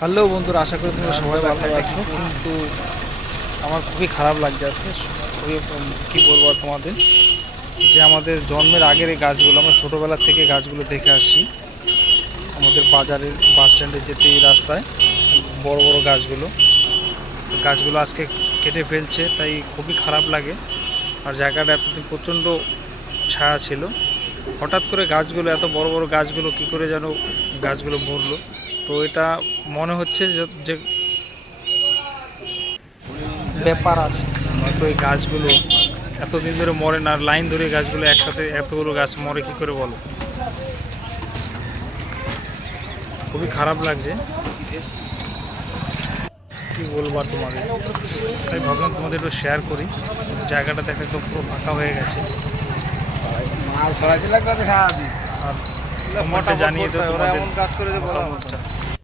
Hello বন্ধুরা, আশা করি তোমরা সবাই ভালো আছো। কিন্তু আমার খুবই খারাপ লাগছে আজকে। খুবই কী বলবো আর তোমাদের, যে আমাদের জন্মের আগের এই গাছগুলো আমরা ছোটোবেলার থেকে গাছগুলো দেখে আসছি। আমাদের বাজারের বাস স্ট্যান্ডে যেতে এই রাস্তায় বড় বড় গাছগুলো গাছগুলো আজকে কেটে ফেলছে, তাই খুবই খারাপ লাগে। আর জায়গাটা এতদিন প্রচণ্ড ছায়া ছিল, হঠাৎ করে গাছগুলো, এত বড় বড় গাছগুলো কী করে যেন গাছগুলো মরলো। তো এটা মনে হচ্ছে যে ব্যাপার আছে, নয়তো এই গাছগুলো এতদিন ধরে মরে না। লাইন ধরে গাছগুলো একসাথে এতগুলো গাছ মরে কী করে বলো? খুবই খারাপ লাগছে, কী বলবো আর তোমাদের। তাই ভাবলাম তোমাদের একটু শেয়ার করি। জায়গাটা দেখে তো পুরো ফাঁকা হয়ে গেছে। আর তোমাকে জানিয়ে তো তোমাদের